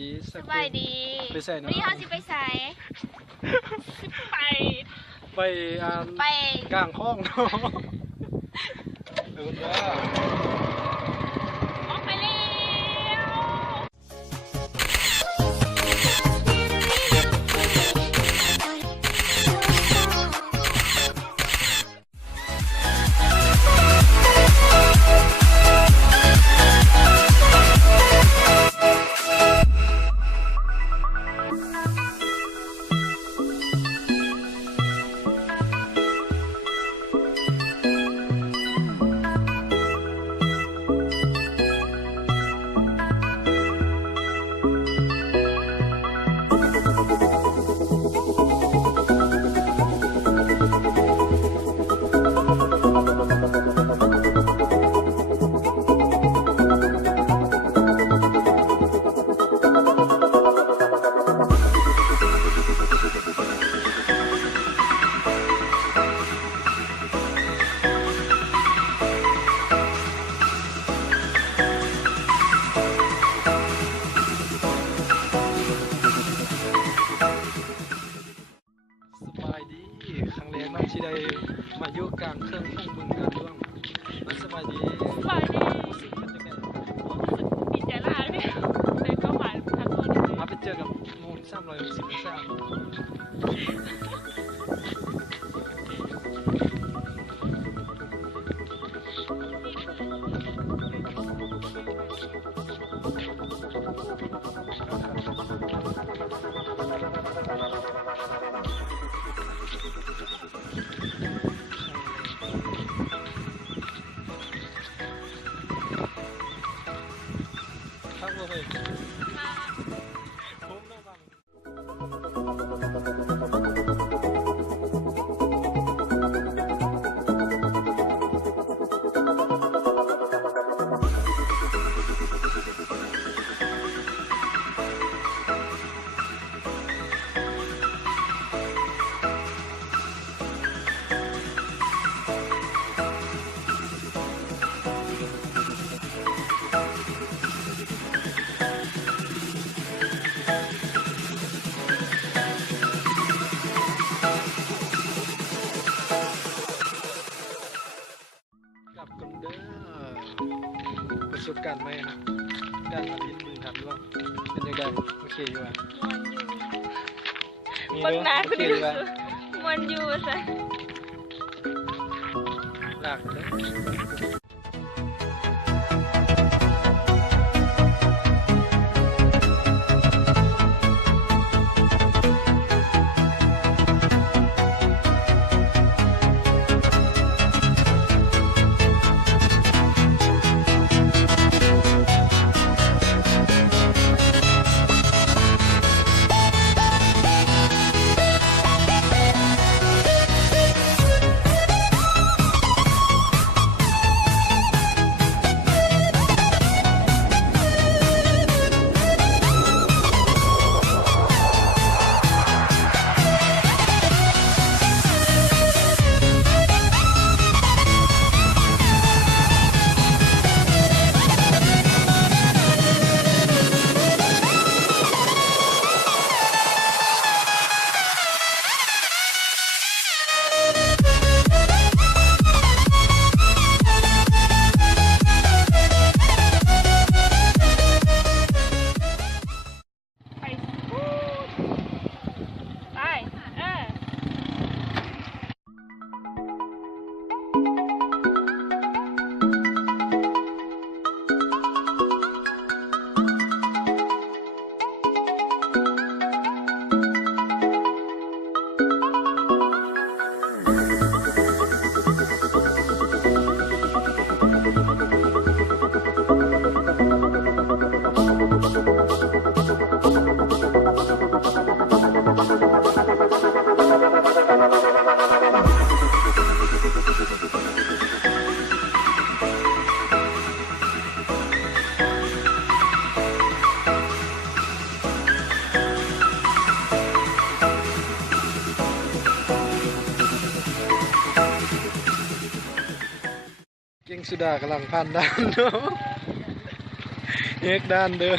ดีสบายดีไปใส่เนาะวันนี้เขาสิไปใส่ไปไปกลางห้องเนาะเออจ้าออกไปแล้วสบายดีครั้งแรกน้องที่ได้มาอยู่กลางเครื่องห้องบึงการร่วงมันสบายดีรู้สึกเป็นยังไง ดีใจหลายเนี่ยเลยก็หวานทั้งตัวเลย มาไปเจอกับมูล360 องศาครับเลยผมระวังกับกันเด้อประสบการณ์ใหม่นะการมาบินบึงการร่วงเป็นยังไงโอเคอยู่อ่ะ มวนอยู่บนน้า โอ คุณ เค ดู อยู่อ่ะ มวนอยู่ใส่ หลักเลยไปพูดไปเก่งสุดากำลังพันด้านเนาะเอกด้านเด้อ